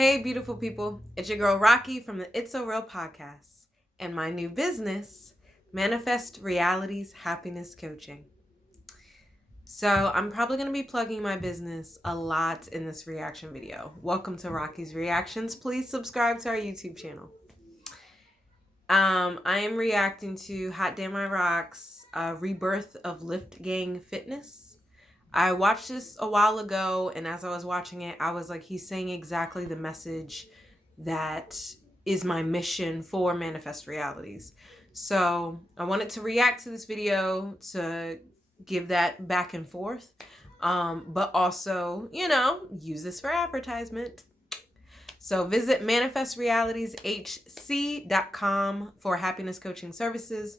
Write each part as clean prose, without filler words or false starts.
Hey, beautiful people. It's your girl, Rocqi from the It's So Real podcast and my new business, Manifest Realities Happiness Coaching. So I'm probably going to be plugging my business a lot in this reaction video. Welcome to Rocqi's Reactions. Please subscribe to our YouTube channel. I am reacting to hotdamnirock's Rebirth of LiftGang Fitness. I watched this a while ago, and as I was watching it, I was like, he's saying exactly the message that is my mission for Manifest Realities. So I wanted to react to this video to give that back and forth, but also, use this for advertisement. So visit manifestrealitieshc.com for happiness coaching services.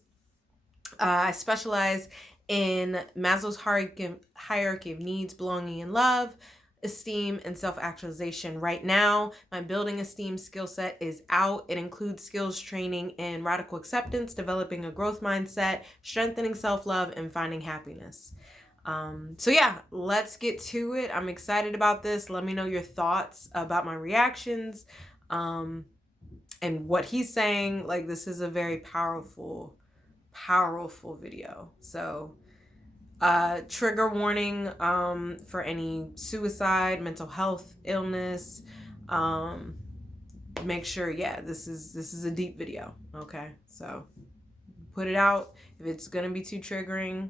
I specialize in Maslow's hierarchy of needs, belonging, and love, esteem, and self-actualization. Right now, my building esteem skill set is out. It includes skills training in radical acceptance, developing a growth mindset, strengthening self-love, and finding happiness. So yeah, let's get to it. I'm excited about this. Let me know your thoughts about my reactions and what he's saying. Like, this is a very powerful video. So trigger warning for any suicide, mental health, illness. Make sure, this is a deep video. Okay, so put it out. If it's gonna be too triggering,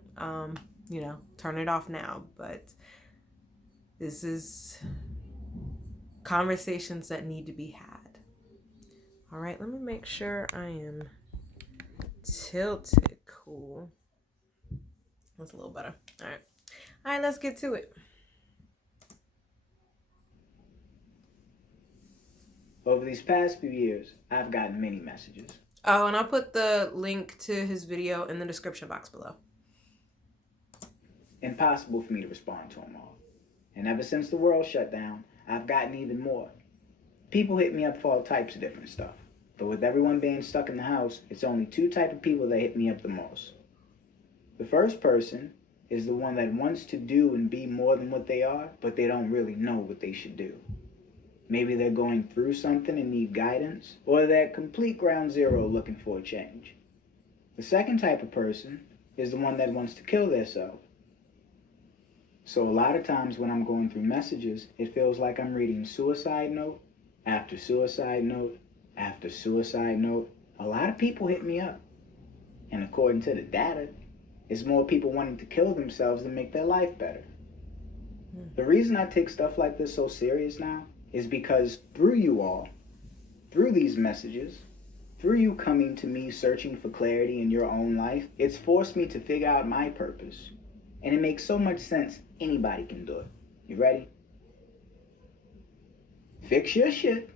turn it off now. But this is conversations that need to be had. All right, let me make sure I am tilted. Cool. That's a little better. All right, let's get to it. Over these past few years, I've gotten many messages. Oh, and I'll put the link to his video in the description box below. Impossible for me to respond to them all. And ever since the world shut down, I've gotten even more. People hit me up for all types of different stuff. But with everyone being stuck in the house, it's only two types of people that hit me up the most. The first person is the one that wants to do and be more than what they are, but they don't really know what they should do. Maybe they're going through something and need guidance, or they're at complete ground zero looking for a change. The second type of person is the one that wants to kill themselves. So a lot of times when I'm going through messages, it feels like I'm reading suicide note after suicide note after suicide note. A lot of people hit me up. And according to the data, it's more people wanting to kill themselves than make their life better. The reason I take stuff like this so serious now is because through you all, through these messages, through you coming to me searching for clarity in your own life, it's forced me to figure out my purpose. And it makes so much sense, anybody can do it. You ready? Fix your shit,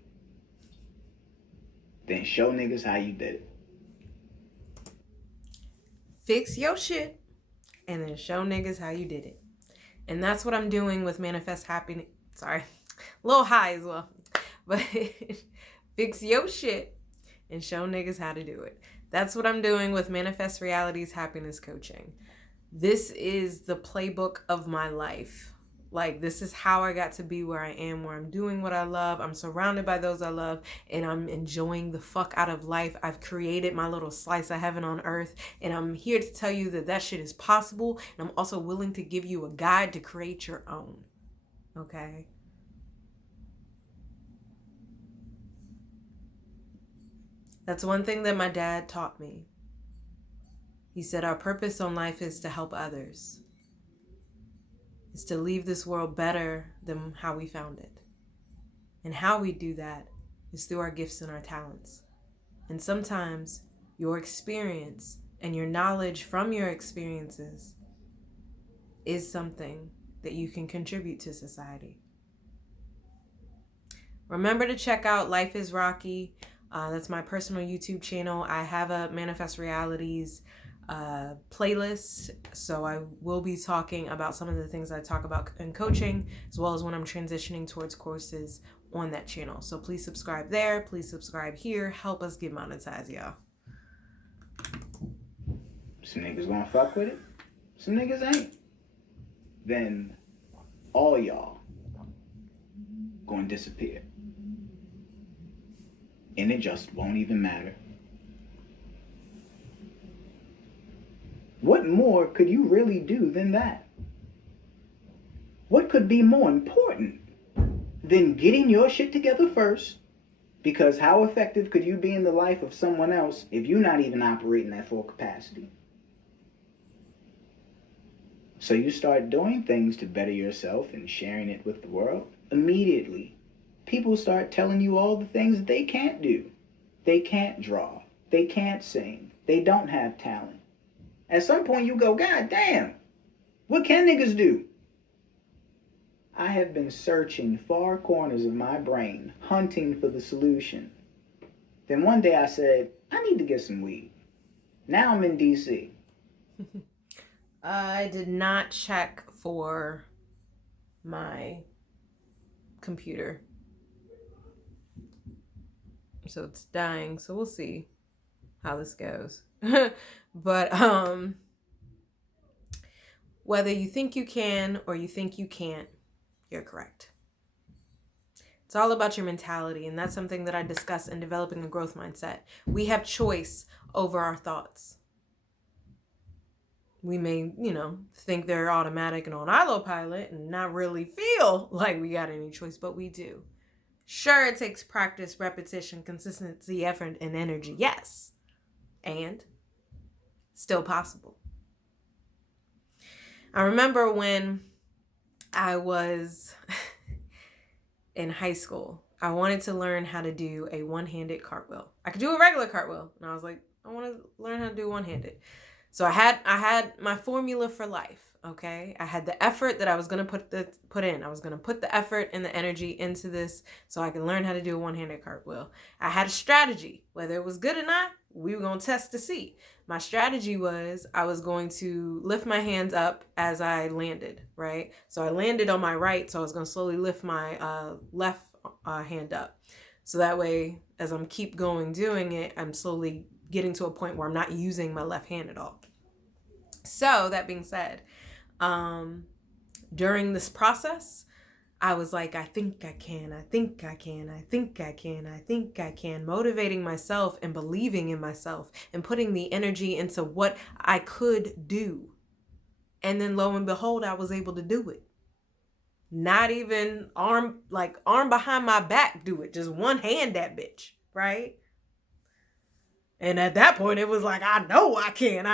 then show niggas how you did it. Fix your shit and then show niggas how you did it. And that's what I'm doing with Manifest Happiness. Sorry, a little high as well. But fix your shit and show niggas how to do it. That's what I'm doing with Manifest Realities Happiness Coaching. This is the playbook of my life. Like, this is how I got to be where I am, where I'm doing what I love. I'm surrounded by those I love, and I'm enjoying the fuck out of life. I've created my little slice of heaven on earth, and I'm here to tell you that that shit is possible, and I'm also willing to give you a guide to create your own. Okay? That's one thing that my dad taught me. He said our purpose on life is to help others. Is to leave this world better than how we found it. And how we do that is through our gifts and our talents. And sometimes your experience and your knowledge from your experiences is something that you can contribute to society. Remember to check out Life is Rocqi. That's my personal YouTube channel. I have a Manifest Realities playlist, so I will be talking about some of the things I talk about in coaching, as well as when I'm transitioning towards courses on that channel. So please subscribe there, please subscribe here, help us get monetized, y'all. Some niggas gonna fuck with it, some niggas ain't. Then all y'all gonna disappear. and it just won't even matter. What more could you really do than that? What could be more important than getting your shit together first? Because how effective could you be in the life of someone else if you're not even operating at full capacity? So you start doing things to better yourself and sharing it with the world. Immediately, people start telling you all the things that they can't do. They can't draw. They can't sing. They don't have talent. At some point you go, God damn, what can niggas do? I have been searching far corners of my brain, hunting for the solution. Then one day I said, I need to get some weed. Now I'm in DC. I did not check for my computer. So it's dying. So we'll see how this goes. But whether you think you can or you think you can't, you're correct. It's all about your mentality, and that's something that I discuss in developing a growth mindset. We have choice over our thoughts. We may, think they're automatic and on autopilot and not really feel like we got any choice, but we do. Sure, it takes practice, repetition, consistency, effort, and energy. Yes. And still possible. I remember when I was in high school, I wanted to learn how to do a one-handed cartwheel. I could do a regular cartwheel, and I was like, I want to learn how to do one-handed. So I had my formula for life, okay? I had the effort that I was going to put in. I was going to put the effort and the energy into this so I could learn how to do a one-handed cartwheel. I had a strategy. Whether it was good or not, we were going to test to see. My strategy was I was going to lift my hands up as I landed, right? So I landed on my right, so I was going to slowly lift my left hand up. So that way, as I'm keep going doing it, I'm slowly getting to a point where I'm not using my left hand at all. So that being said, during this process, I was like, I think I can, I think I can, I think I can, I think I can, motivating myself and believing in myself and putting the energy into what I could do. And then lo and behold, I was able to do it. Not even arm behind my back do it. Just one hand that bitch, right? And at that point, it was like, I know I can,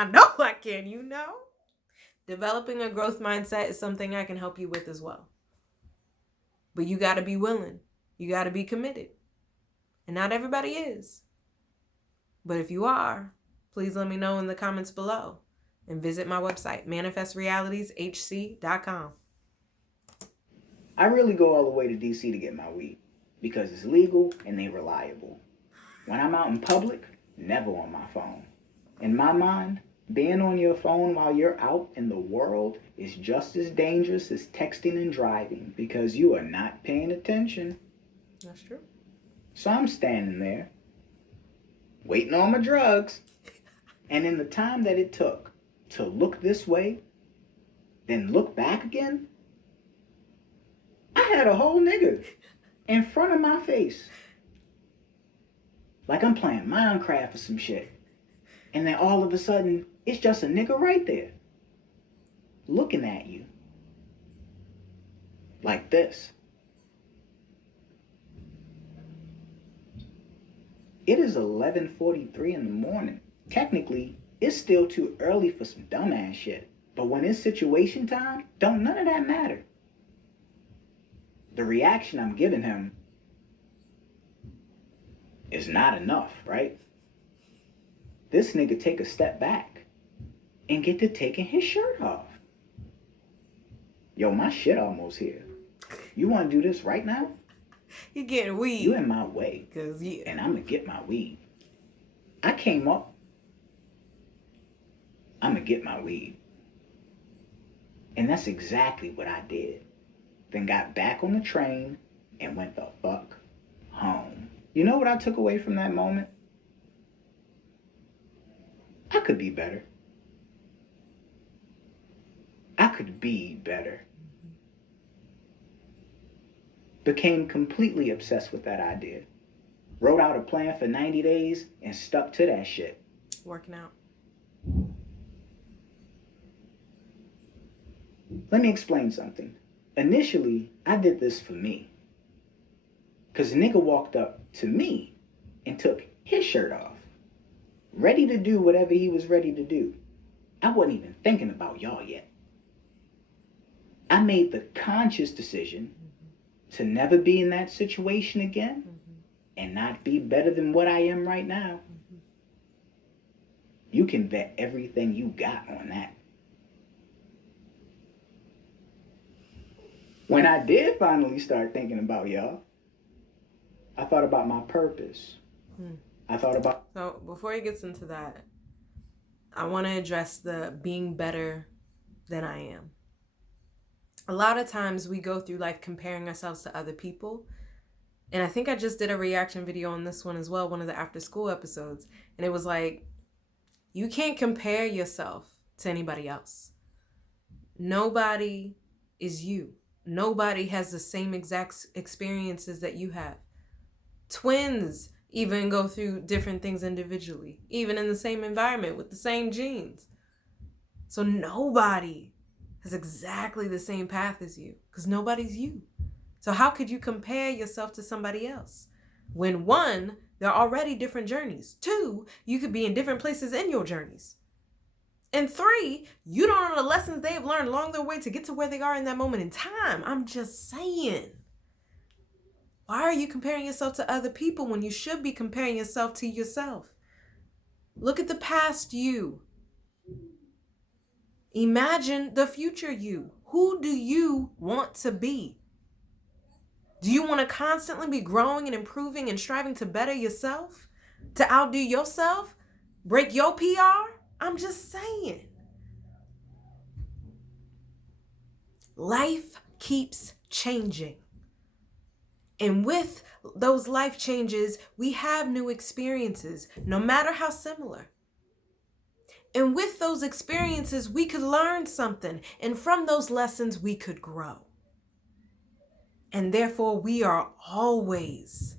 Developing a growth mindset is something I can help you with as well. But you got to be willing. You got to be committed. And not everybody is. But if you are, please let me know in the comments below. And visit my website, manifestrealitieshc.com. I really go all the way to DC to get my weed because it's legal and they reliable. When I'm out in public, never on my phone. In my mind, being on your phone while you're out in the world is just as dangerous as texting and driving because you are not paying attention. That's true. So I'm standing there, waiting on my drugs, and in the time that it took to look this way, then look back again, I had a whole nigga in front of my face. Like I'm playing Minecraft or some shit. And then all of a sudden, it's just a nigga right there. Looking at you. Like this. It is 11:43 in the morning. Technically, it's still too early for some dumbass shit. But when it's situation time, don't none of that matter. The reaction I'm giving him is not enough, right? This nigga take a step back and get to taking his shirt off. Yo, my shit almost here. You want to do this right now? You getting weed. You in my way. And I'm going to get my weed. I came up. I'm going to get my weed. And that's exactly what I did. Then got back on the train and went the fuck home. You know what I took away from that moment? I could be better. I could be better. Became completely obsessed with that idea. wrote out a plan for 90 days, and stuck to that shit. Working out. Let me explain something. Initially, I did this for me. Because the nigga walked up to me and took his shirt off, ready to do whatever he was ready to do. I wasn't even thinking about y'all yet. I made the conscious decision to never be in that situation again and not be better than what I am right now. You can bet everything you got on that. When I did finally start thinking about y'all, I thought about my purpose. I thought about... So before he gets into that, I want to address the being better than I am. A lot of times we go through life comparing ourselves to other people. And I think I just did a reaction video on this one as well, one of the after school episodes. And it was like, you can't compare yourself to anybody else. Nobody is you. Nobody has the same exact experiences that you have. Twins even go through different things individually, even in the same environment with the same genes. So nobody has exactly the same path as you, because nobody's you. So how could you compare yourself to somebody else? When one, they're already different journeys. Two, you could be in different places in your journeys. And three, you don't know the lessons they have learned along their way to get to where they are in that moment in time. I'm just saying. Why are you comparing yourself to other people when you should be comparing yourself to yourself? Look at the past you. Imagine the future you. Who do you want to be? Do you want to constantly be growing and improving and striving to better yourself? To outdo yourself? Break your PR? I'm just saying. Life keeps changing. And with those life changes, we have new experiences, no matter how similar. And with those experiences, we could learn something. And from those lessons, we could grow. And therefore, we are always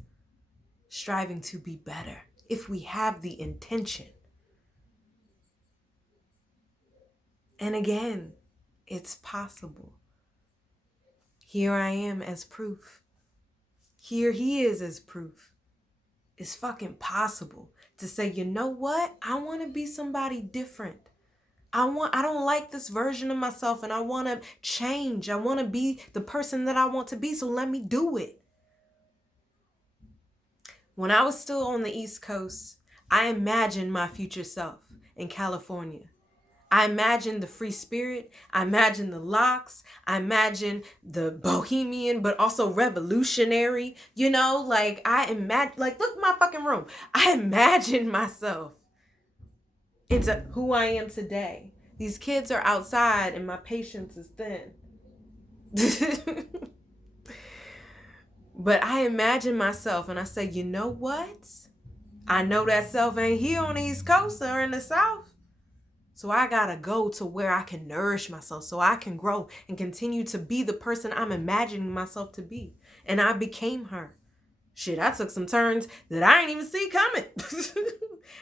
striving to be better if we have the intention. And again, it's possible. Here I am as proof. Here he is as proof. It's fucking possible to say, you know what? I want to be somebody different. I don't like this version of myself and I want to change. I want to be the person that I want to be, so let me do it. When I was still on the East Coast, I imagined my future self in California. I imagined the free spirit. I imagined the locks. I imagined the bohemian, but also revolutionary. You know, like look at my fucking room. I imagined myself into who I am today. These kids are outside and my patience is thin. But I imagine myself and I say, you know what? I know that self ain't here on the East Coast or in the South. So I gotta go to where I can nourish myself so I can grow and continue to be the person I'm imagining myself to be. And I became her. Shit, I took some turns that I didn't even see coming.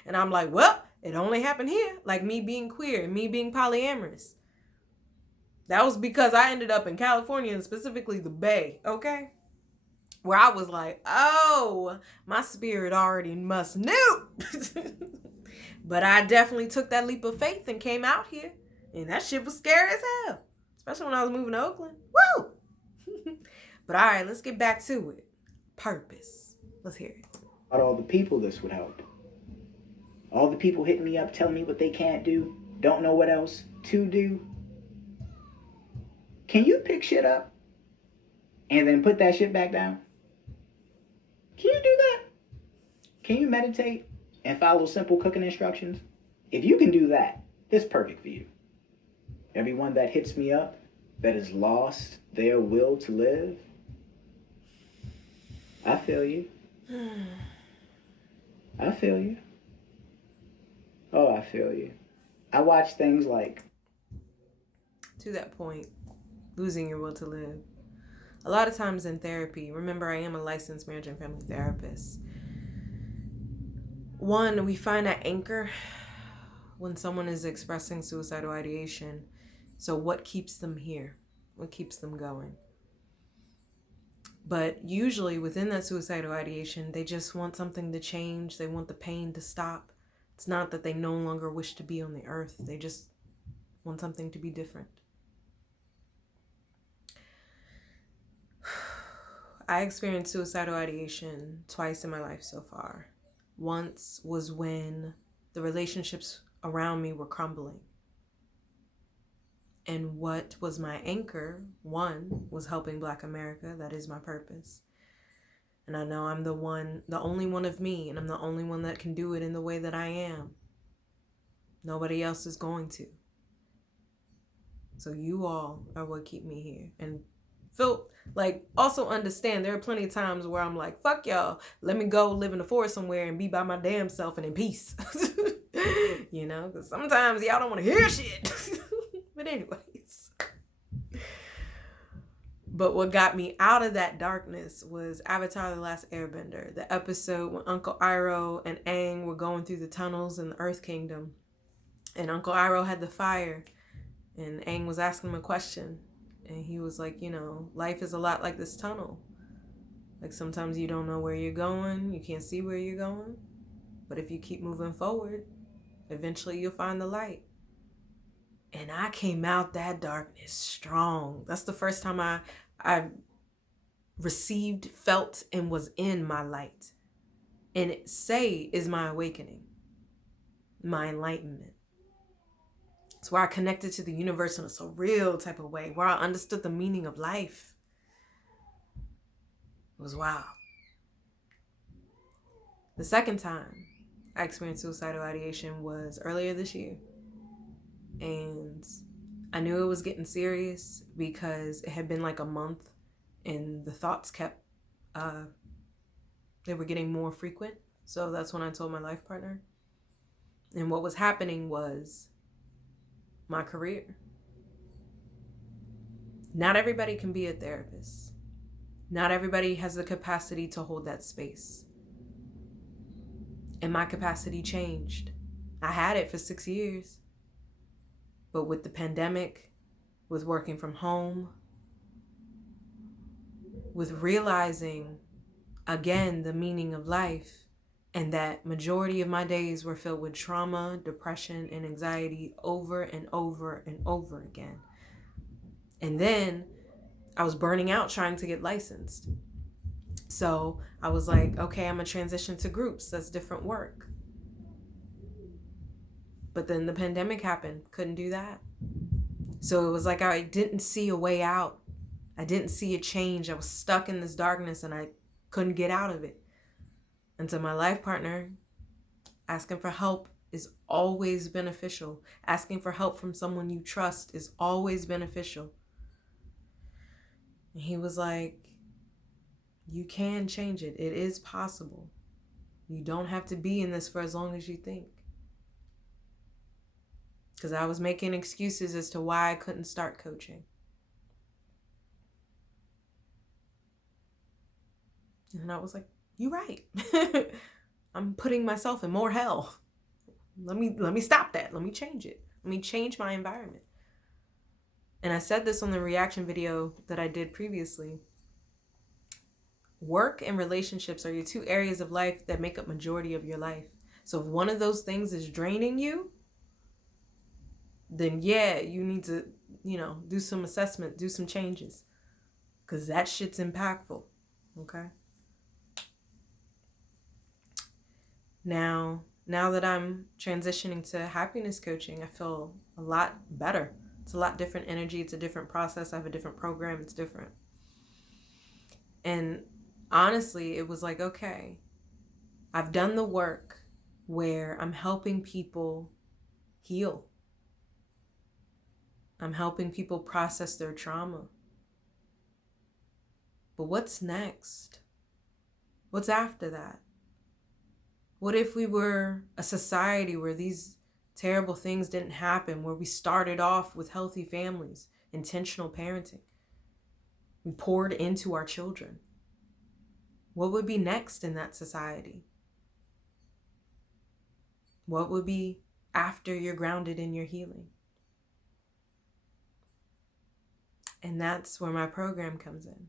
And I'm like, well, it only happened here. Like me being queer and me being polyamorous. That was because I ended up in California and specifically the Bay, okay? Where I was like, oh, my spirit already must knew. But I definitely took that leap of faith and came out here. And that shit was scary as hell. Especially when I was moving to Oakland. Woo! But all right, let's get back to it. Purpose. Let's hear it. About all the people this would help. All the people hitting me up telling me what they can't do, don't know what else to do. Can you pick shit up and then put that shit back down? Can you do that? Can you meditate and follow simple cooking instructions? If you can do that, it's perfect for you. Everyone that hits me up that has lost their will to live, I feel you. I feel you. Oh, I feel you. I watch things like... To that point, losing your will to live. A lot of times in therapy, remember I am a licensed marriage and family therapist. One, we find an anchor when someone is expressing suicidal ideation. So what keeps them here? What keeps them going? But usually within that suicidal ideation, they just want something to change. They want the pain to stop. It's not that they no longer wish to be on the earth. They just want something to be different. I experienced suicidal ideation twice in my life so far. Once was when the relationships around me were crumbling. And what was my anchor, one, was helping Black America. That is my purpose. And I know I'm the only one of me, and I'm the only one that can do it in the way that I am. Nobody else is going to. So you all are what keep me here. And also understand there are plenty of times where I'm like, fuck y'all, let me go live in the forest somewhere and be by my damn self and in peace. You know, because sometimes y'all don't want to hear shit. But anyways. But what got me out of that darkness was Avatar: The Last Airbender, the episode when Uncle Iroh and Aang were going through the tunnels in the Earth Kingdom. And Uncle Iroh had the fire, and Aang was asking him a question. And he was like, you know, life is a lot like this tunnel. Like sometimes you don't know where you're going, you can't see where you're going. But if you keep moving forward, eventually you'll find the light. And I came out that darkness strong. That's the first time I received, felt, and was in my light. And is my awakening, my enlightenment. It's where I connected to the universe in a surreal type of way, where I understood the meaning of life. It was wild. The second time I experienced suicidal ideation was earlier this year. And I knew it was getting serious because it had been like a month and the thoughts they were getting more frequent. So that's when I told my life partner. And what was happening was my career. Not everybody can be a therapist. Not everybody has the capacity to hold that space. And my capacity changed. I had it for 6 years. But with the pandemic, with working from home, with realizing, again, the meaning of life, and that majority of my days were filled with trauma, depression, and anxiety over and over and over again. And then I was burning out trying to get licensed. So I was like, okay, I'm going to transition to groups. That's different work. But then the pandemic happened. Couldn't do that. So it was like I didn't see a way out. I didn't see a change. I was stuck in this darkness and I couldn't get out of it. And so my life partner, asking for help is always beneficial. Asking for help from someone you trust is always beneficial. And he was like, you can change it. It is possible. You don't have to be in this for as long as you think. Because I was making excuses as to why I couldn't start coaching. And I was like, you're right. I'm putting myself in more hell. Let me stop that. Let me change it. Let me change my environment. And I said this on the reaction video that I did previously. Work and relationships are your two areas of life that make up majority of your life. So if one of those things is draining you, then yeah, you need to, do some assessment, do some changes. Because that shit's impactful. Okay? Now that I'm transitioning to happiness coaching, I feel a lot better. It's a lot different energy. It's a different process. I have a different program. It's different. And honestly, it was like, okay, I've done the work where I'm helping people heal. I'm helping people process their trauma. But what's next? What's after that? What if we were a society where these terrible things didn't happen, where we started off with healthy families, intentional parenting? We poured into our children. What would be next in that society? What would be after you're grounded in your healing? And that's where my program comes in.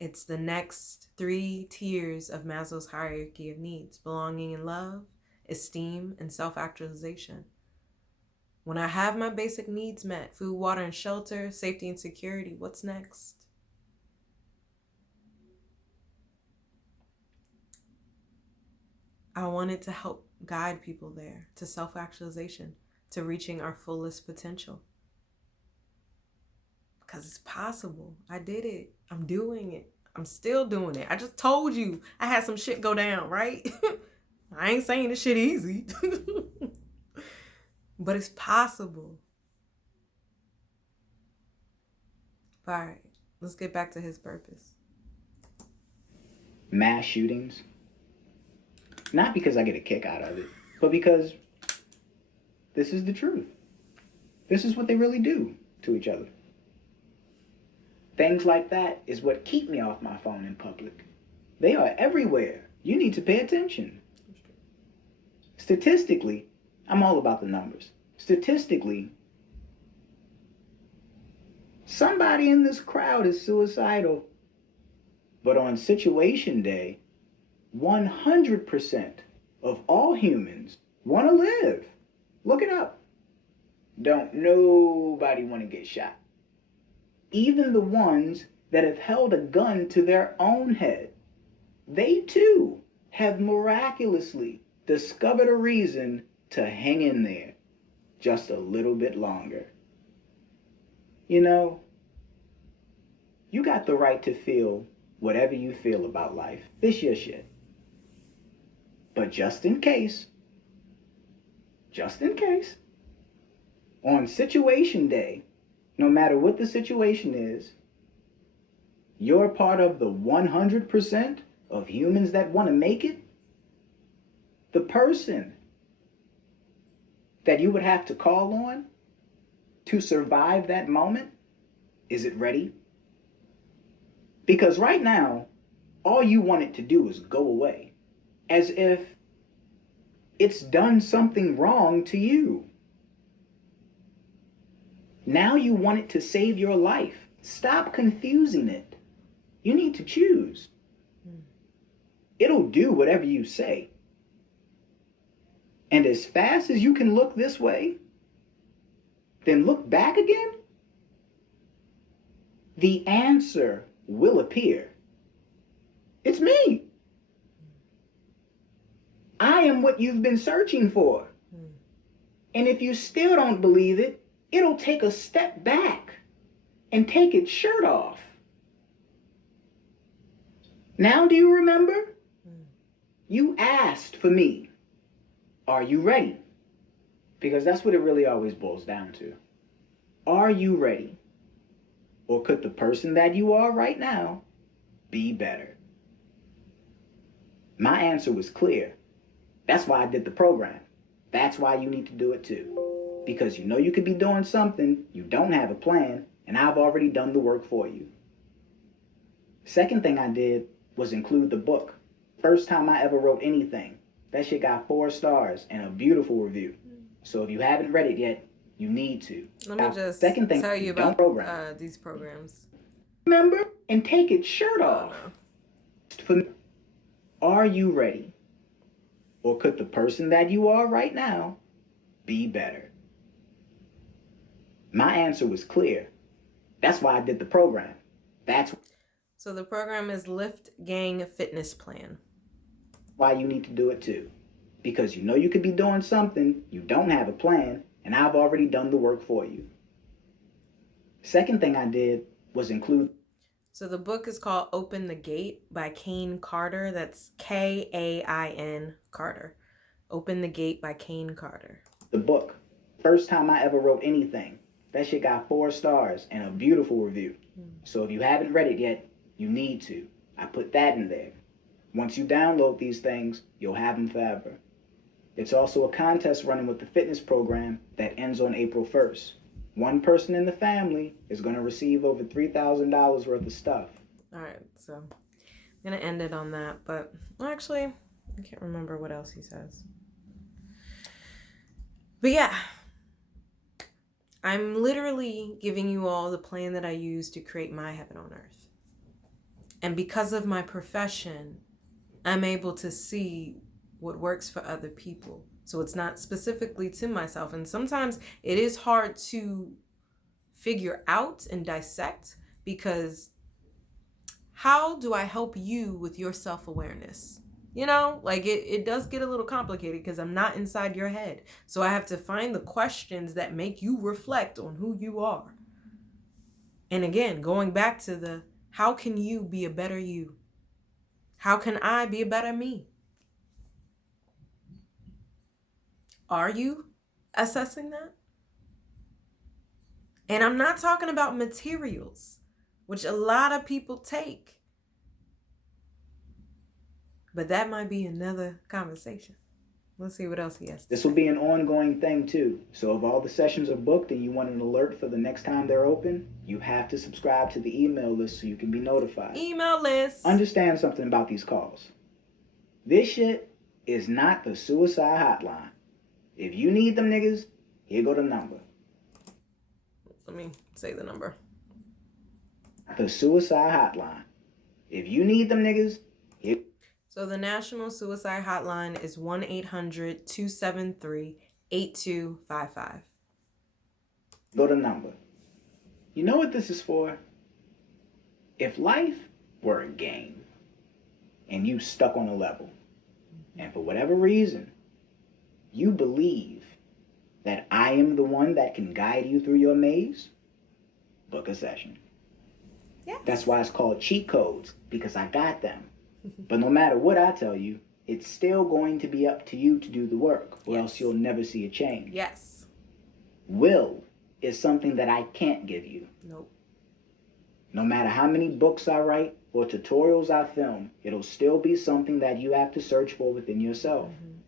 It's the next 3 tiers of Maslow's hierarchy of needs: belonging and love, esteem, and self-actualization. When I have my basic needs met, food, water, and shelter, safety and security, what's next? I wanted to help guide people there to self-actualization, to reaching our fullest potential. Because it's possible. I did it. I'm doing it. I'm still doing it. I just told you I had some shit go down, right? I ain't saying this shit easy. But it's possible. All right, let's get back to his purpose. Mass shootings. Not because I get a kick out of it, but because this is the truth. This is what they really do to each other. Things like that is what keep me off my phone in public. They are everywhere. You need to pay attention. Statistically, I'm all about the numbers. Statistically, somebody in this crowd is suicidal. But on Situation Day, 100% of all humans want to live. Look it up. Don't nobody want to get shot. Even the ones that have held a gun to their own head, they too have miraculously discovered a reason to hang in there just a little bit longer. You know, you got the right to feel whatever you feel about life. This your shit. But just in case, on Situation Day, no matter what the situation is, you're part of the 100% of humans that want to make it. The person that you would have to call on to survive that moment, is it ready? Because right now, all you want it to do is go away, as if it's done something wrong to you. Now you want it to save your life. Stop confusing it. You need to choose. It'll do whatever you say. And as fast as you can look this way, then look back again, the answer will appear. It's me. I am what you've been searching for. And if you still don't believe it, it'll take a step back and take its shirt off. Now do you remember? You asked for me. Are you ready? Because that's what it really always boils down to. Are you ready? Or could the person that you are right now be better? My answer was clear. That's why I did the program. That's why you need to do it too. Because you know you could be doing something, you don't have a plan, and I've already done the work for you. Second thing I did was include the book. First time I ever wrote anything. That shit got 4 stars and a beautiful review. So if you haven't read it yet, you need to. Let me just tell you about these programs. Remember? And take its shirt off. Are you ready? Or could the person that you are right now be better? My answer was clear. That's why I did the program. So the program is LiftGang Fitness Plan. Why you need to do it too. Because you know you could be doing something, you don't have a plan, and I've already done the work for you. Second thing I did was include. So the book is called Open the Gate by Kane Carter. That's Kain Carter. Open the Gate by Kane Carter. The book. First time I ever wrote anything. That shit got 4 stars and a beautiful review. So if you haven't read it yet, you need to. I put that in there. Once you download these things, you'll have them forever. It's also a contest running with the fitness program that ends on April 1st. One person in the family is going to receive over $3,000 worth of stuff. All right, so I'm going to end it on that. But actually, I can't remember what else he says. But yeah, I'm literally giving you all the plan that I use to create my heaven on earth. And because of my profession, I'm able to see what works for other people. So it's not specifically to myself. And sometimes it is hard to figure out and dissect, because how do I help you with your self-awareness? You know, like it does get a little complicated because I'm not inside your head. So I have to find the questions that make you reflect on who you are. And again, going back to the, how can you be a better you? How can I be a better me? Are you assessing that? And I'm not talking about materials, which a lot of people take. But that might be another conversation. Let's see what else he has to This say. will be an ongoing thing too. So if all the sessions are booked and you want an alert for the next time they're open, you have to subscribe to the email list so you can be notified. Email list. Understand something about these calls. This shit is not the suicide hotline. If you need them niggas, here go the number. Let me say the number. The suicide hotline. If you need them niggas, here. So the National Suicide Hotline is 1-800-273-8255. Go to number. You know what this is for? If life were a game and you stuck on a level, and for whatever reason, you believe that I am the one that can guide you through your maze, book a session. Yes. That's why it's called cheat codes, because I got them. But no matter what I tell you, it's still going to be up to you to do the work, or else you'll never see a change. Yes. Will is something that I can't give you. Nope. No matter how many books I write or tutorials I film, it'll still be something that you have to search for within yourself. Mm-hmm.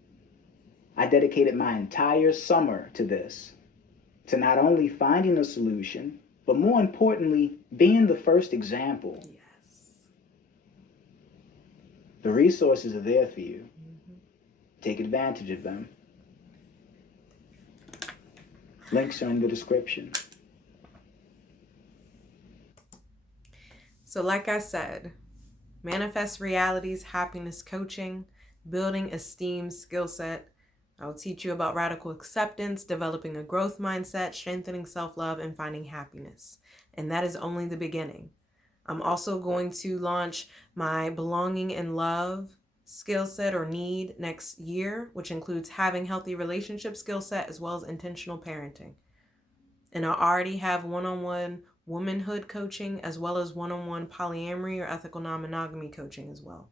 I dedicated my entire summer to this, to not only finding a solution, but more importantly, being the first example. Yes. The resources are there for you. Mm-hmm. Take advantage of them. Links are in the description. So like I said, Manifest Realities, Happiness Coaching, Building Esteem Skill Set. I will teach you about radical acceptance, developing a growth mindset, strengthening self-love, and finding happiness. And that is only the beginning. I'm also going to launch my belonging and love skill set or need next year, which includes having healthy relationship skill set as well as intentional parenting. And I already have one-on-one womanhood coaching as well as one-on-one polyamory or ethical non-monogamy coaching as well.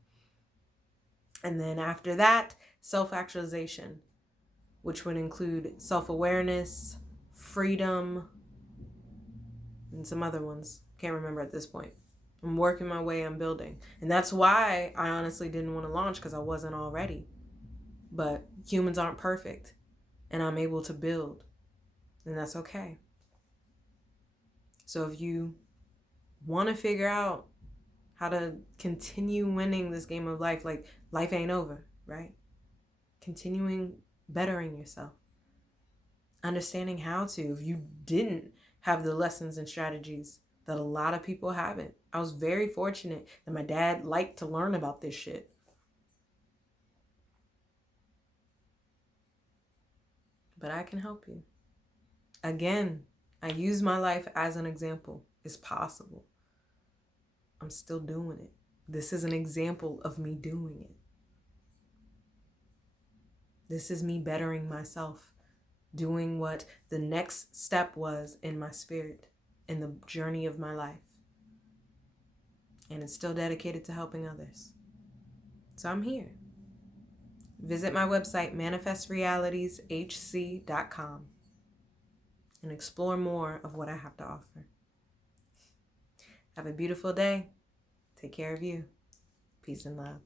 And then after that, self-actualization, which would include self-awareness, freedom, and some other ones. Can't remember at this point. I'm working my way, I'm building. And that's why I honestly didn't want to launch, because I wasn't all ready. But humans aren't perfect, and I'm able to build, and that's okay. So if you want to figure out how to continue winning this game of life, like life ain't over, right? Continuing bettering yourself. Understanding how to, if you didn't have the lessons and strategies that a lot of people haven't. I was very fortunate that my dad liked to learn about this shit. But I can help you. Again, I use my life as an example. It's possible. I'm still doing it. This is an example of me doing it. This is me bettering myself, doing what the next step was in my spirit, in the journey of my life. And it's still dedicated to helping others. So I'm here. Visit my website, manifestrealitieshc.com, and explore more of what I have to offer. Have a beautiful day. Take care of you. Peace and love.